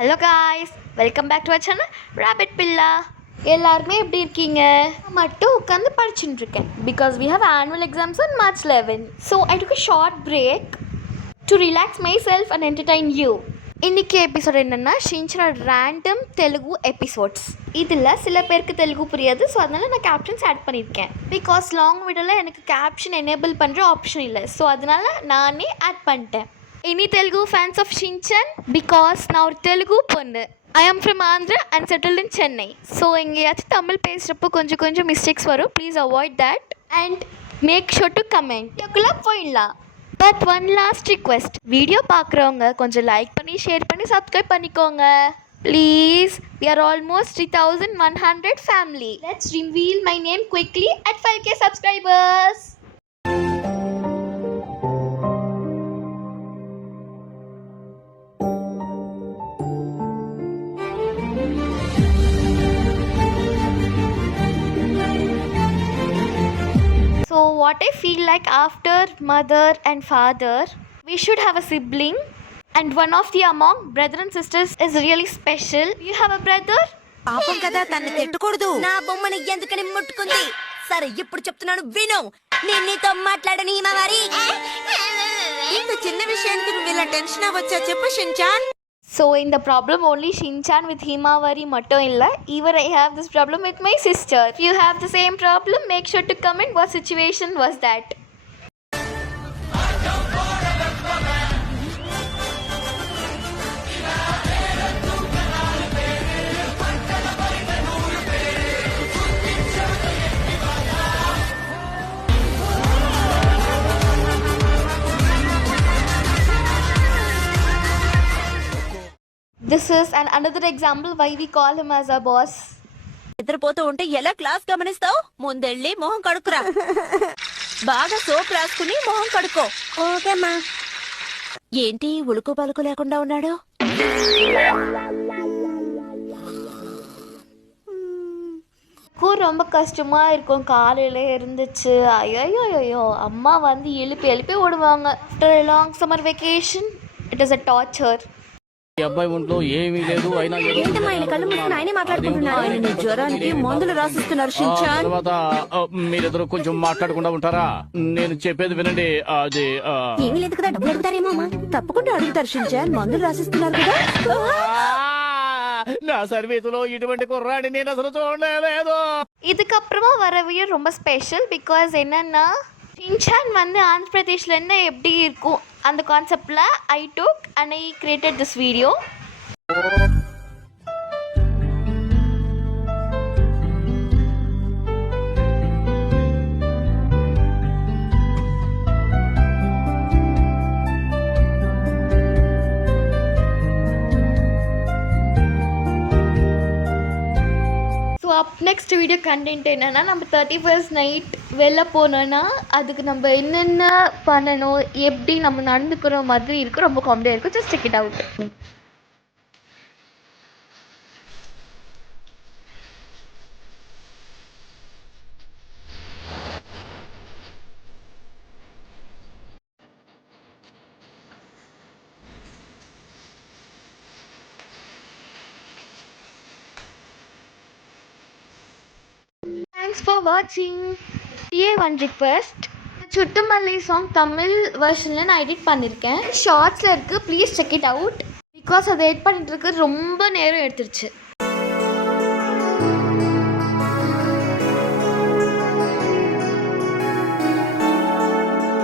Hello guys, welcome back to our channel rabbit Billa. எல்லாருமே எப்படி இருக்கீங்க? மட்டும் உட்காந்து படிச்சுட்டு இருக்கேன் because we have annual exams on March 11. So I took a short break to relax myself and entertain you. இன்றைக்கி episode என்னென்னா ஷின்சானோட random Telugu episodes. இதில் சில பேருக்கு தெலுங்கு புரியாது, ஸோ அதனால் நான் கேப்ஷன்ஸ் ஆட் பண்ணியிருக்கேன். பிகாஸ் லாங் வீடியோவில் எனக்கு கேப்ஷன் எனேபிள் பண்ணுற ஆப்ஷன் இல்லை, ஸோ அதனால் நானே ஆட் பண்ணிட்டேன். Any Telugu fans of Shinchan? Because நான் ஒரு தெலுங்கு பொண்ணு. I am from Andhra and settled in Chennai. So எங்கேயாச்சும் தமிழ் பேசுகிறப்போ கொஞ்சம் மிஸ்டேக்ஸ் வரும். Please avoid that and make sure to comment. இதுக்குள்ளே போயிடலாம். But one last request, video பார்க்குறவங்க கொஞ்சம் லைக் பண்ணி ஷேர் பண்ணி சப்ஸ்கிரைப் பண்ணிக்கோங்க please. We are almost 3100 family. Let's reveal my name quickly at 5k subscribers. So what I feel like after mother and father, we should have a sibling, and one of the among brother and sisters is really special. You have a brother? పాపం కదా తన్ని తిట్టకూడదు. నా బొమ్మని ఎందుకని ముట్టుకుంది? సరే ఇప్పుడు చెప్తున్నాను విను. నేను నీతో మాట్లాడని హిమవారి. ఇంత చిన్న విషయానికి నువ్వు ఇలా టెన్షన్ అవ్వచ్చా చెప్పు Shin-chan? So in the problem only Shinchan with Himawari mattum illa, even I have this problem with my sister. If you have the same problem, make sure to comment what situation was that. This is another example why we call him as our boss. నిద్రపోతూ ఉంటే ఎలా class గమనిస్తావు? ముందెళ్ళి మొహం కడుక్కురా. బాగా soap రాసుకుని మొహం కడుక్కో. ఓకేమ్మా. ఏంటి ఉలుకు పలుకు లేకుండా ఉన్నాడు? ரொம்ப கஷ்டமா இருக்கும். காலையில இருந்துச்சு, ஐயோ அம்மா வந்து எழுப்பி விடுவாங்க. After a long summer vacation, it is a torture. అబ్బాయి ఒంట్లో ఏమీ లేదు, అయినా జ్వరానికి మందులు రాసిస్తున్నారు షిన్చాన్. తర్వాత మీరిద్దరు కొంచెం మాట్లాడకుండా ఉంటారా? నేను చెప్పేది వినండి. అది ఏమీ లేదు కదా, డబ్బులు అడుగుతారేమో. తప్పకుండా అడుగుతారు షిన్చాన్, మందులు రాసిస్తున్నారు కదా. నా సర్వీసులో ఇటువంటి కుర్రాడి నేను అసలు చూడలేదు. இதுக்கப்புறமா வர வீடியோ ரொம்ப ஸ்பெஷல். பிகாஸ் என்னன்னா ஷின்சான் வந்து ஆந்திர பிரதேஷ்லேருந்து எப்படி இருக்கும் அந்த கான்செப்டில் I took and I created this video. Up next video content என்னென்னா, நம்ம 31st நைட் வெளில போனோன்னா அதுக்கு நம்ம என்னென்ன பண்ணணும், எப்படி நம்ம நடந்துக்கிற மாதிரி இருக்கும். ரொம்ப காமெடியாக இருக்கும். Just check it out. Thanks for watching. one request. Chuttamalle song Tamil வெர்ஷனில் நான் எடிட் பண்ணியிருக்கேன். ஷார்ட்ஸில் இருக்குது, please check it out. Because அதை எடிட் பண்ணிட்டு இருக்கு ரொம்ப நேரம் எடுத்துருச்சு.